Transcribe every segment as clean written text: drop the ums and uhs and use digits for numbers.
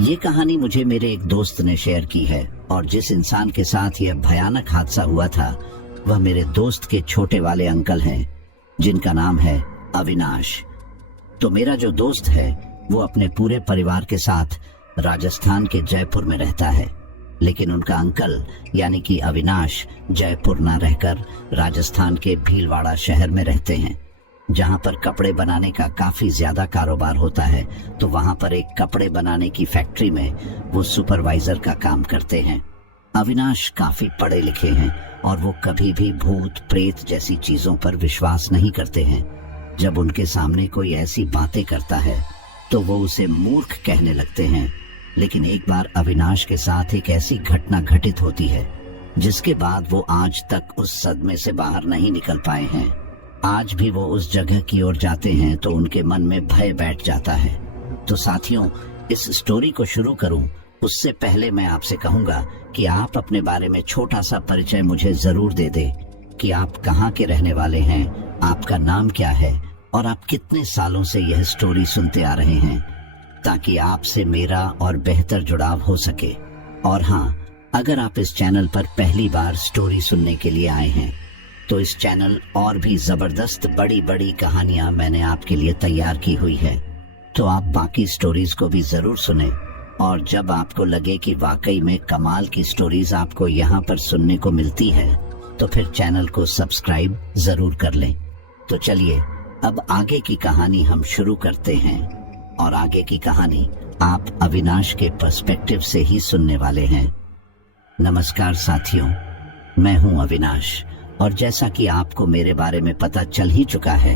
ये कहानी मुझे मेरे एक दोस्त ने शेयर की है और जिस इंसान के साथ यह भयानक हादसा हुआ था वह मेरे दोस्त के छोटे वाले अंकल हैं जिनका नाम है अविनाश। तो मेरा जो दोस्त है वो अपने पूरे परिवार के साथ राजस्थान के जयपुर में रहता है, लेकिन उनका अंकल यानी कि अविनाश जयपुर न रहकर राजस्थान के भीलवाड़ा शहर में रहते हैं, जहां पर कपड़े बनाने का काफी ज्यादा कारोबार होता है। तो वहां पर एक कपड़े बनाने की फैक्ट्री में वो सुपरवाइजर का काम करते हैं। अविनाश काफी पढ़े लिखे हैं और वो कभी भी भूत प्रेत जैसी चीजों पर विश्वास नहीं करते हैं। जब उनके सामने कोई ऐसी बातें करता है तो वो उसे मूर्ख कहने लगते हैं। लेकिन एक बार अविनाश के साथ एक ऐसी घटना घटित होती है जिसके बाद वो आज तक उस सदमे से बाहर नहीं निकल पाए हैं। आज भी वो उस जगह की ओर जाते हैं तो उनके मन में भय बैठ जाता है। तो साथियों, इस स्टोरी को शुरू करूं उससे पहले मैं आपसे कहूंगा कि आप अपने बारे में छोटा सा परिचय मुझे जरूर दे दें कि आप कहाँ के रहने वाले हैं, आपका नाम क्या है और आप कितने सालों से यह स्टोरी सुनते आ रहे हैं, ताकि आपसे मेरा और बेहतर जुड़ाव हो सके। और हाँ, अगर आप इस चैनल पर पहली बार स्टोरी सुनने के लिए आए हैं तो इस चैनल और भी जबरदस्त बड़ी बड़ी कहानियां मैंने आपके लिए तैयार की हुई है, तो आप बाकी स्टोरीज को भी जरूर सुने। और जब आपको लगे कि वाकई में कमाल की स्टोरीज आपको यहाँ पर सुनने को मिलती है तो फिर चैनल को सब्सक्राइब जरूर कर लें। तो चलिए अब आगे की कहानी हम शुरू करते हैं। और आगे की कहानी आप अविनाश के पर्सपेक्टिव से ही सुनने वाले हैं। नमस्कार साथियों, मैं हूं अविनाश और जैसा कि आपको मेरे बारे में पता चल ही चुका है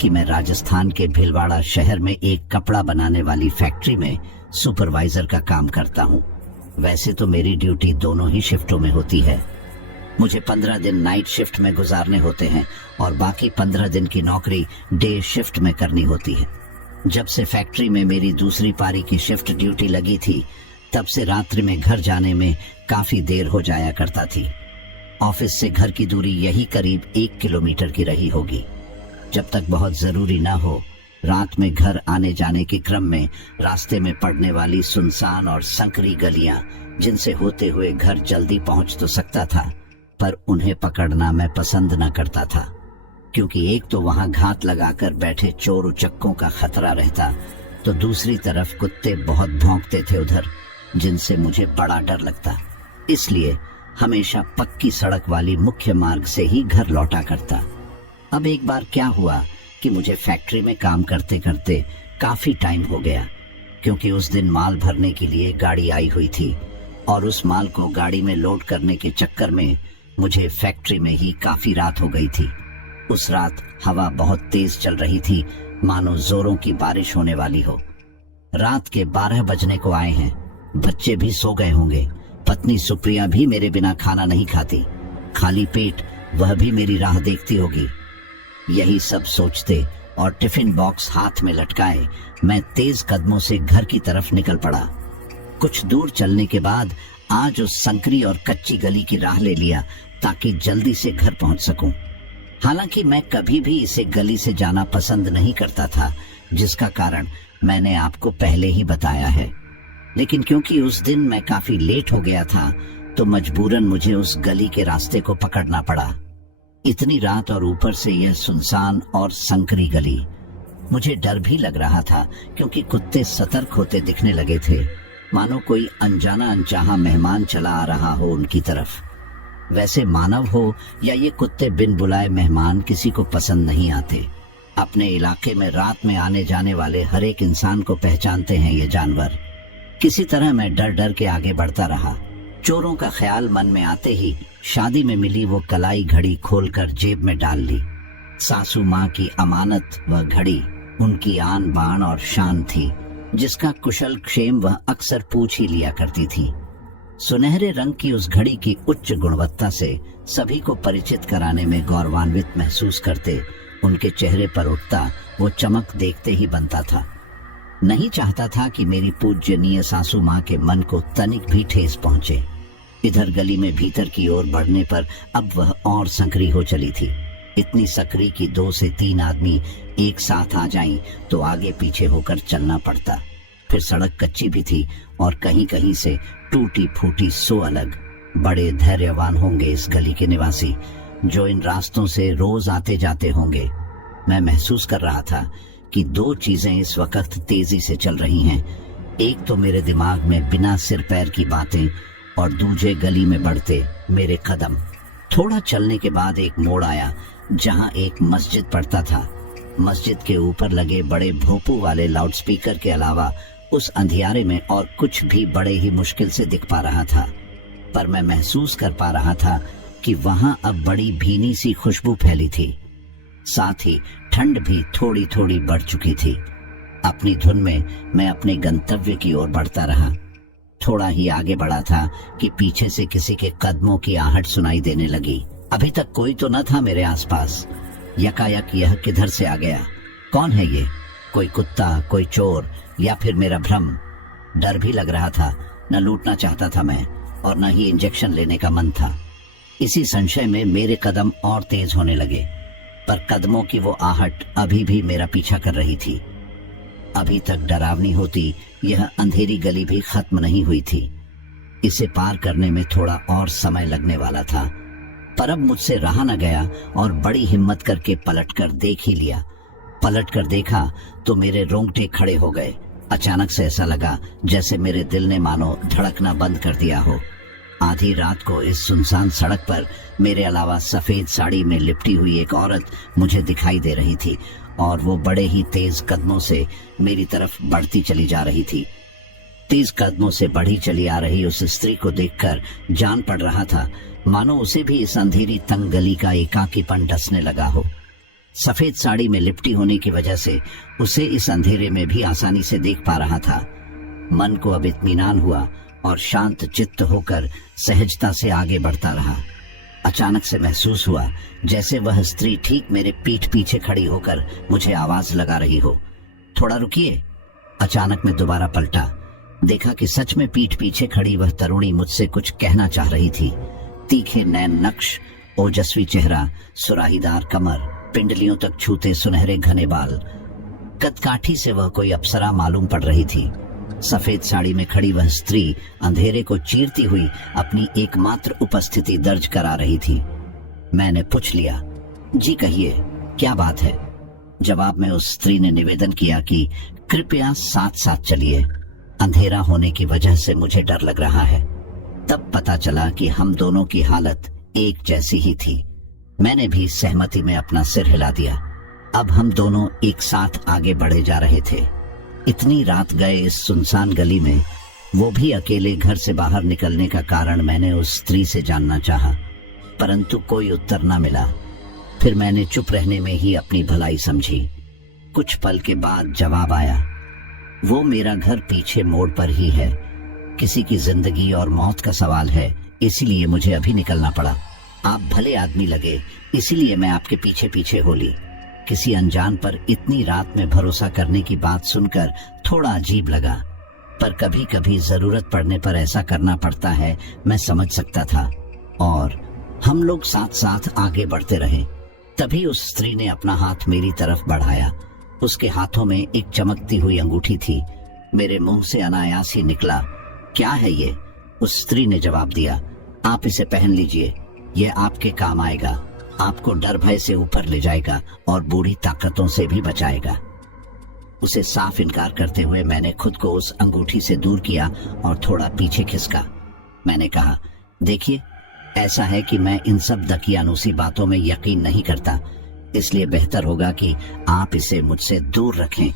कि मैं राजस्थान के भीलवाड़ा शहर में एक कपड़ा बनाने वाली फैक्ट्री में सुपरवाइजर का काम करता हूं। वैसे तो मेरी ड्यूटी दोनों ही शिफ्टों में होती है। मुझे 15 दिन नाइट शिफ्ट में गुजारने होते हैं और बाकी 15 दिन की नौकरी डे शिफ्ट में करनी होती है। जब से फैक्ट्री में मेरी दूसरी पारी की शिफ्ट ड्यूटी लगी थी तब से रात्रि में घर जाने में काफी देर हो जाया करता थी। ऑफिस से घर की दूरी यही करीब 1 किलोमीटर की रही होगी। जब तक बहुत जरूरी ना हो, रात में घर आने जाने के क्रम में रास्ते में पड़ने वाली सुनसान और संकरी गलियां जिनसे होते हुए घर जल्दी पहुंच तो सकता था, पर उन्हें पकड़ना मैं पसंद न करता था, क्योंकि एक तो वहां घात लगाकर बैठे चोर उचक्कों का खतरा रहता, तो दूसरी तरफ कुत्ते बहुत भौंकते थे उधर, जिनसे मुझे बड़ा डर लगता। इसलिए हमेशा पक्की सड़क वाली मुख्य मार्ग से ही घर लौटा करता। अब एक बार क्या हुआ कि मुझे फैक्ट्री में काम करते करते काफी टाइम हो गया, क्योंकि उस दिन माल भरने के लिए गाड़ी आई हुई थी और उस माल को गाड़ी में लोड करने के चक्कर में मुझे फैक्ट्री में ही काफी रात हो गई थी। उस रात हवा बहुत तेज चल रही थी, मानो जोरों की बारिश होने वाली हो। रात के 12 बजने को आए हैं, बच्चे भी सो गए होंगे। पत्नी सुप्रिया भी मेरे बिना खाना नहीं खाती, खाली पेट वह भी मेरी राह देखती होगी। यही सब सोचते और टिफिन बॉक्स हाथ में लटकाए मैं तेज कदमों से घर की तरफ निकल पड़ा। कुछ दूर चलने के बाद आज उस संकरी और कच्ची गली की राह ले लिया ताकि जल्दी से घर पहुंच सकूं। हालांकि मैं कभी भी इसे गली से जाना पसंद नहीं करता था, जिसका कारण मैंने आपको पहले ही बताया है। लेकिन क्योंकि उस दिन मैं काफी लेट हो गया था तो मजबूरन मुझे उस गली के रास्ते को पकड़ना पड़ा। इतनी रात और ऊपर से यह सुनसान और संकरी गली। मुझे डर भी लग रहा था क्योंकि कुत्ते सतर्क होते दिखने लगे थे, मानो कोई अनजाना अनचाहा मेहमान चला आ रहा हो उनकी तरफ। वैसे मानव हो या ये कुत्ते बिन बुलाए मेहमान किसी को पसंद नहीं आते। अपने इलाके में रात में आने जाने वाले हर एक इंसान को पहचानते हैं ये जानवर। किसी तरह मैं डर डर के आगे बढ़ता रहा। चोरों का ख्याल मन में आते ही शादी में मिली वो कलाई घड़ी खोलकर जेब में डाल ली। सासू माँ की अमानत वह घड़ी उनकी आन बान और शान थी, जिसका कुशल क्षेम वह अक्सर पूछ ही लिया करती थी। सुनहरे रंग की उस घड़ी की उच्च गुणवत्ता से सभी को परिचित कराने में गौरवान्वित महसूस करते उनके चेहरे पर उठता वो चमक देखते ही बनता था। नहीं चाहता था कि मेरी पूज्यनीय सासू माँ के मन को तनिक भी ठेस पहुंचे। इधर गली में भीतर की ओर बढ़ने पर अब वह और संकरी हो चली थी। इतनी सकरी कि 2 से 3 आदमी एक साथ आ जाएं तो आगे पीछे होकर चलना पड़ता। फिर सड़क कच्ची भी थी और कहीं कहीं से टूटी फूटी सो अलग। बड़े धैर्यवान होंगे इस गली के निवासी, जो इन रास्तों से रोज आते जाते होंगे। मैं महसूस कर रहा था कि दो चीजें इस वक्त तेजी से चल रही हैं। एक तो मेरे दिमाग में बिना सिर पैर की बातें, और दूजे गली में बढ़ते मेरे कदम। थोड़ा चलने के बाद एक मोड़ आया जहां एक मस्जिद पड़ता था। मस्जिद के ऊपर लगे बड़े भोंपू वाले लाउडस्पीकर के अलावा उस अंधियारे में और कुछ भी बड़े ही मुश्किल से दिख पा रहा था। पर मैं महसूस कर पा रहा था कि वहां अब बड़ी भीनी सी खुशबू फैली थी। साथ ही ठंड भी थोड़ी थोड़ी बढ़ चुकी थी। अपनी धुन में मैं अपने गंतव्य की ओर बढ़ता रहा। थोड़ा ही आगे बढ़ा था कि पीछे से किसी के कदमों की आहट सुनाई देने लगी। अभी तक कोई तो न था मेरे आसपास। यकायक यह किधर से आ गया? कौन है ये? कोई कुत्ता, कोई चोर, या फिर मेरा भ्रम? डर भी लग रहा था। न लूटना चाहता था मैं, और न ही इंजेक्शन लेने का मन था। इसी संशय में मेरे कदम और तेज होने लगे, पर कदमों की वो आहट अभी भी मेरा पीछा कर रही थी। अभी तक डरावनी होती यह अंधेरी गली भी खत्म नहीं हुई थी। इसे पार करने में थोड़ा और समय लगने वाला था, पर अब मुझसे रहा न गया और बड़ी हिम्मत करके पलटकर देख ही लिया। पलटकर देखा तो मेरे रोंगटे खड़े हो गए। अचानक से ऐसा लगा जैसे मेरे दिल ने मानो धड़कना बंद कर दिया हो। आधी रात को इस सुनसान सड़क पर मेरे अलावा सफेद साड़ी में लिपटी हुई एक औरत मुझे दिखाई दे रही थी, और वो बड़े ही तेज कदमों से मेरी तरफ बढ़ती चली जा रही थी। तेज कदमों से बढ़ी चली आ रही उस स्त्री को देखकर जान पड़ रहा था मानो उसे भी इस अंधेरी तंग गली का एकाकीपन डसने लगा हो। सफेद साड़ी में लिपटी होने की वजह से उसे इस अंधेरे में भी आसानी से देख पा रहा था। मन को अब इत्मीनान हुआ और शांत चित्त होकर सहजता से आगे बढ़ता रहा। अचानक से महसूस हुआ जैसे वह स्त्री ठीक मेरे पीठ पीछे खड़ी होकर मुझे आवाज लगा रही हो, थोड़ा रुकिए। अचानक मैं दोबारा पलटा, देखा कि सच में पीठ पीछे खड़ी वह तरुणी मुझसे कुछ कहना चाह रही थी। तीखे नैन नक्श, ओजस्वी चेहरा, सुराहीदार कमर, पिंडलियों तक छूते सुनहरे घने बाल। कदकाठी से वह कोई अप्सरा मालूम पड़ रही थी। सफेद साड़ी में खड़ी वह स्त्री अंधेरे को चीरती हुई अपनी एकमात्र उपस्थिति दर्ज करा रही थी। मैंने पूछ लिया, जी कहिए, क्या बात है? जवाब में उस स्त्री ने निवेदन किया कि कृपया साथ साथ चलिए, अंधेरा होने की वजह से मुझे डर लग रहा है। तब पता चला कि हम दोनों की हालत एक जैसी ही थी। मैंने भी सहमति में अपना सिर हिला दिया। अब हम दोनों एक साथ आगे बढ़े जा रहे थे। इतनी रात गए इस सुनसान गली में, वो भी अकेले घर से बाहर निकलने का कारण मैंने उस स्त्री से जानना चाहा, परंतु कोई उत्तर न मिला। फिर मैंने चुप रहने में ही अपनी भलाई समझी। कुछ पल के बाद जवाब आया, वो मेरा घर पीछे मोड़ पर ही है। किसी की जिंदगी और मौत का सवाल है, इसीलिए मुझे अभी निकलना पड़ा। आप भले आदमी लगे, इसीलिए मैं आपके पीछे पीछे हो ली। किसी अनजान पर इतनी रात में भरोसा करने की बात सुनकर थोड़ा अजीब लगा, पर कभी कभी जरूरत पड़ने पर ऐसा करना पड़ता है, मैं समझ सकता था। और हम लोग साथ साथ आगे बढ़ते रहे। तभी उस स्त्री ने अपना हाथ मेरी तरफ बढ़ाया। उसके हाथों में एक चमकती हुई अंगूठी थी। मेरे मुंह से अनायास ही निकला, क्या है ये? उस स्त्री ने जवाब दिया, आप इसे पहन लीजिए, ये आपके काम आएगा, आपको डर भय से ऊपर ले जाएगा और बूढ़ी ताकतों से भी बचाएगा। उसे साफ इनकार करते हुए मैंने खुद को उस अंगूठी से दूर किया और थोड़ा पीछे खिसका। मैंने कहा, देखिए, ऐसा है कि मैं इन सब दकियानूसी बातों में यकीन नहीं करता, इसलिए बेहतर होगा कि आप इसे मुझसे दूर रखें।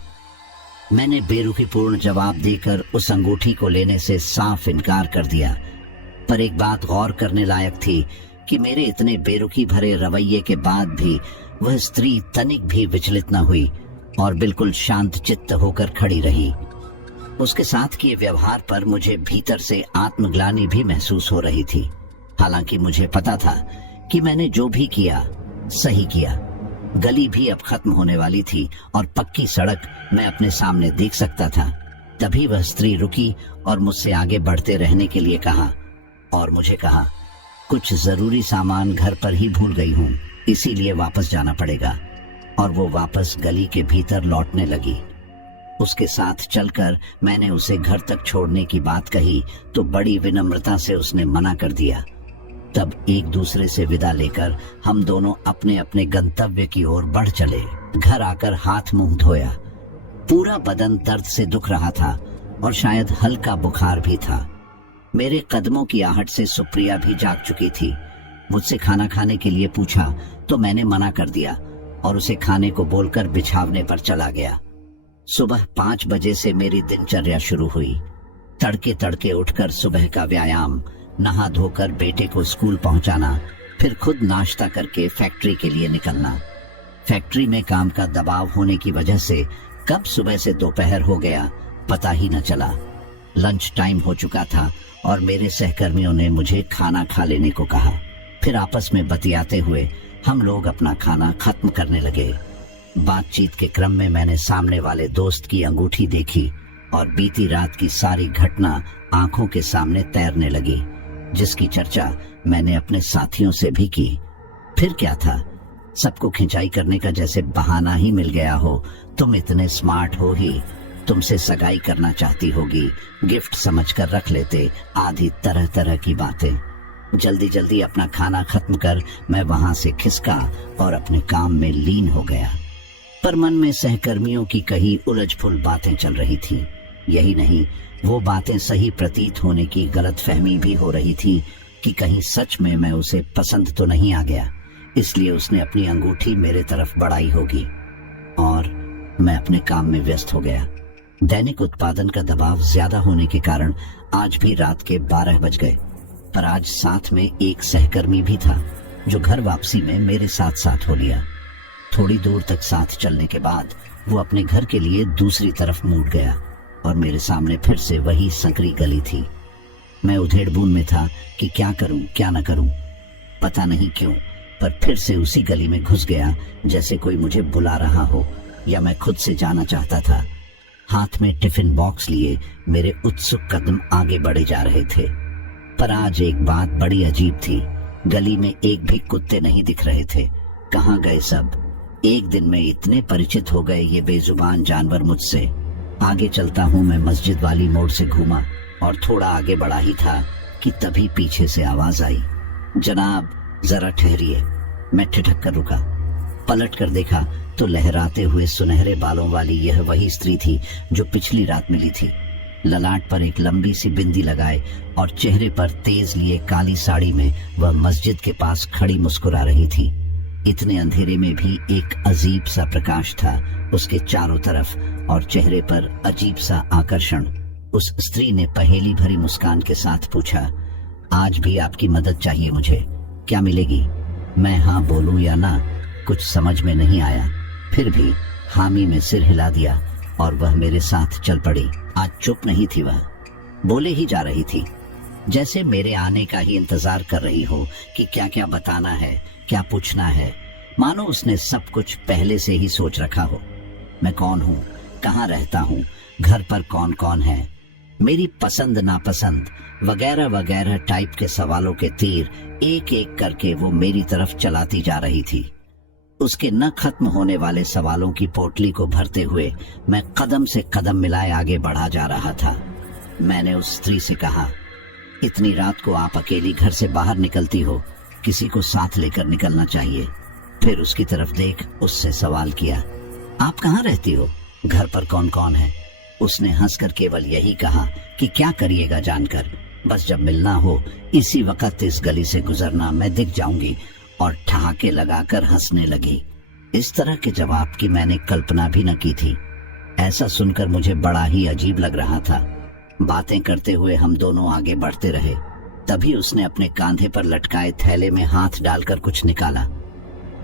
मैंने बेरुखीपूर्ण जवाब देकर उस अंगूठी को लेने से साफ इनकार कर दिया। पर एक बात गौर करने लायक थी कि मेरे इतने बेरुखी भरे रवैये के बाद भी वह स्त्री तनिक भी विचलित न हुई और बिल्कुल शांत चित्त होकर खड़ी रही। उसके साथ किए व्यवहार पर मुझे भीतर से आत्मग्लानि भी महसूस हो रही थी। हालांकि मुझे पता था कि मैंने जो भी किया सही किया। गली भी अब खत्म होने वाली थी और पक्की सड़क मैं अपने सामने देख सकता था। तभी वह स्त्री रुकी और मुझसे आगे बढ़ते रहने के लिए कहा, और मुझे कहा, कुछ जरूरी सामान घर पर ही भूल गई हूँ, इसीलिए वापस जाना पड़ेगा। और वो वापस गली के भीतर लौटने लगी। उसके साथ चलकर मैंने उसे घर तक छोड़ने की बात कही तो बड़ी विनम्रता से उसने मना कर दिया। तब एक दूसरे से विदा लेकर हम दोनों अपने अपने गंतव्य की ओर बढ़ चले। घर आकर हाथ मुंह धोया। पूरा बदन दर्द से दुख रहा था और शायद हल्का बुखार भी था। मेरे कदमों की आहट से सुप्रिया भी जाग चुकी थी। मुझसे खाना खाने के लिए पूछा तो मैंने मना कर दिया और उसे खाने को बोलकर बिछावने पर चला गया। सुबह 5 बजे से मेरी दिनचर्या शुरू हुई। तड़के तड़के उठकर सुबह का व्यायाम, नहा धोकर बेटे को स्कूल पहुंचाना, फिर खुद नाश्ता करके फैक्ट्री के लिए निकलना। फैक्ट्री में काम का दबाव होने की वजह से कब सुबह से दोपहर हो गया पता ही न चला। लंच टाइम हो चुका था और मेरे सहकर्मियों ने मुझे खाना खा लेने को कहा। फिर आपस में बतियाते हुए हम लोग अपना खाना खत्म करने लगे। बातचीत के क्रम में मैंने सामने वाले दोस्त की अंगूठी देखी और बीती रात की सारी घटना आंखों के सामने तैरने लगी, जिसकी चर्चा मैंने अपने साथियों से भी की। फिर क्या था, सबको खिंचाई करने का जैसे बहाना ही मिल गया हो। तुम इतने स्मार्ट हो ही, तुमसे सगाई करना चाहती होगी, गिफ्ट समझकर रख लेते, आदि तरह तरह की बातें। जल्दी जल्दी अपना खाना खत्म कर मैं वहां से खिसका और अपने काम में लीन हो गया। पर मन में सहकर्मियों की कई उलझ-पुलझ बातें चल रही थी। यही नहीं, वो बातें सही प्रतीत होने की गलतफहमी भी हो रही थी कि कहीं सच में मैं उसे पसंद तो नहीं आ गया, इसलिए उसने अपनी अंगूठी मेरे तरफ बढ़ाई होगी। और मैं अपने काम में व्यस्त हो गया। दैनिक उत्पादन का दबाव ज्यादा होने के कारण आज भी रात के 12 बज गए। पर आज साथ में एक सहकर्मी भी था जो घर वापसी में मेरे साथ साथ हो लिया। थोड़ी दूर तक साथ चलने के बाद वो अपने घर के लिए दूसरी तरफ मुड़ गया और मेरे सामने फिर से वही संकरी गली थी। मैं उधेड़-बुन में था कि क्या करूं क्या न करूं। पता नहीं क्यों, पर फिर से उसी गली में घुस गया जैसे कोई मुझे बुला रहा हो या मैं खुद से जाना चाहता था। हाथ में टिफिन बॉक्स लिए मेरे उत्सुक कदम आगे बढ़े जा रहे थे। पर आज एक बात बड़ी अजीब थी। गली में एक भी कुत्ते नहीं दिख रहे थे। कहाँ गए सब? एक दिन में इतने परिचित हो गए ये बेजुबान जानवर मुझसे। आगे चलता हूँ मैं मस्जिद वाली मोड़ से घूमा और थोड़ा आगे बढ़ा ही था कि तभी पीछे से आवाज आई, जनाब जरा ठहरिए। मैं ठिठक कर रुका। पलट कर देखा तो लहराते हुए सुनहरे बालों वाली यह वही स्त्री थी जो पिछली रात मिली थी। ललाट पर एक लंबी सी बिंदी लगाए और चेहरे पर तेज लिए काली साड़ी में वह मस्जिद के पास खड़ी मुस्कुरा रही थी। इतने अंधेरे में भी एक अजीब सा प्रकाश था उसके चारों तरफ और चेहरे पर अजीब सा आकर्षण। उस स्त्री ने पहेली भरी मुस्कान के साथ पूछा, आज भी आपकी मदद चाहिए मुझे, क्या मिलेगी? मैं हाँ बोलूं या ना कुछ समझ में नहीं आया। फिर भी हामी में सिर हिला दिया और वह मेरे साथ चल पड़ी। आज चुप नहीं थी, वह बोले ही जा रही थी, जैसे मेरे आने का ही इंतजार कर रही हो कि क्या क्या बताना है, क्या पूछना है। मानो उसने सब कुछ पहले से ही सोच रखा हो। मैं कौन हूँ, कहाँ रहता हूँ, घर पर कौन कौन है, मेरी पसंद नापसंद वगैरह वगैरह टाइप के सवालों के तीर एक एक करके वो मेरी तरफ चलाती जा रही थी। उसके न खत्म होने वाले सवालों की पोटली को भरते हुए मैं कदम से कदम मिलाए आगे बढ़ा जा रहा था। मैंने उस स्त्री से कहा, इतनी रात को आप अकेली घर से बाहर निकलती हो, किसी को साथ लेकर निकलना चाहिए। फिर उसकी तरफ देख उससे सवाल किया, आप कहाँ रहती हो, घर पर कौन कौन है? उसने हंसकर केवल यही कहा कि क्या करिएगा जानकर, बस जब मिलना हो इसी वक्त इस गली से गुजरना, मैं दिख जाऊंगी। और ठहाके लगाकर हंसने लगी। इस तरह के जवाब की मैंने कल्पना भी न की थी। ऐसा सुनकर मुझे बड़ा ही अजीब लग रहा था। बातें करते हुए हम दोनों आगे बढ़ते रहे। तभी उसने अपने कांधे पर लटकाए थैले में हाथ डालकर कुछ निकाला।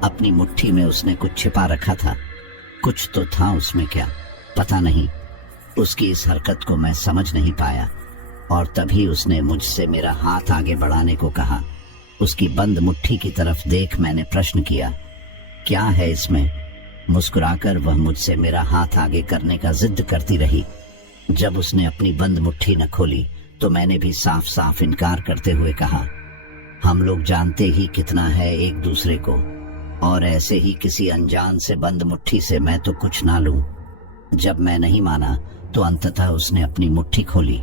अपनी मुट्ठी में उसने कुछ छिपा रखा था। कुछ तो था उसमें, क्या पता नहीं। उसकी इस हरकत को मैं समझ नहीं पाया और तभी उसने मुझसे मेरा हाथ आगे बढ़ाने को कहा। उसकी बंद मुट्ठी की तरफ देख मैंने प्रश्न किया, क्या है इसमें? मुस्कुराकर वह मुझसे मेरा हाथ आगे करने का जिद करती रही। जब उसने अपनी बंद मुट्ठी न खोली तो मैंने भी साफ साफ इनकार करते हुए कहा, हम लोग जानते ही कितना है एक दूसरे को, और ऐसे ही किसी अनजान से बंद मुट्ठी से मैं तो कुछ ना लूं। जब मैं नहीं माना तो अंततः उसने अपनी मुट्ठी खोली